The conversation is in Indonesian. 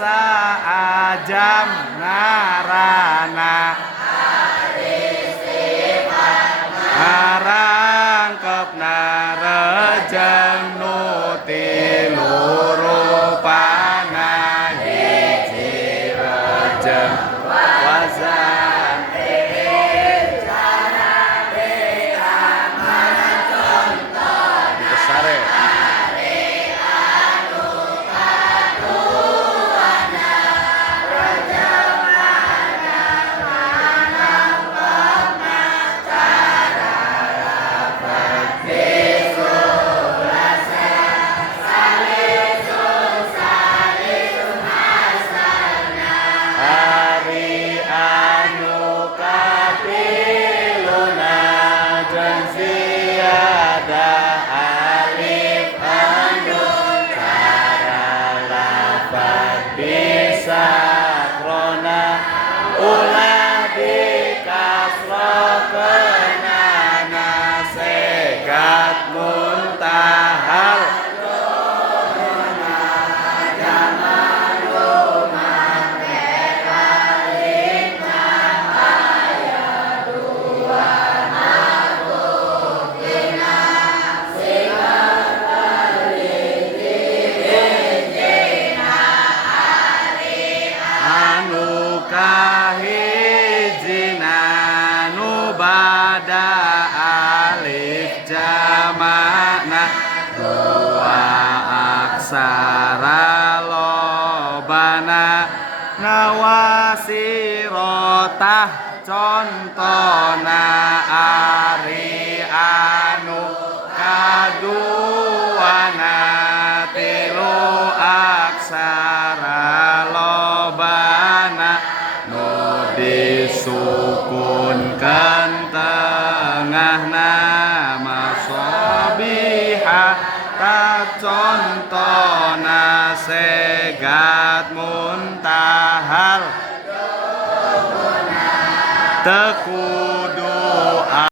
asa ajam ngarana ngarangkepna rejeng nu tilu rupana hiji rejeng wazan dikesare hari anu kapiluna jeung siada alif anu cara lafaz bisa krona ulah dikasrokeunana segat muntahal anu kahijina nu bada alif jamana dua aksara lobana nawasirotah contona ari anu kaduana tilu aksara lobana nu disukunkeun tengahna masobiha tak contona segat muntahal teku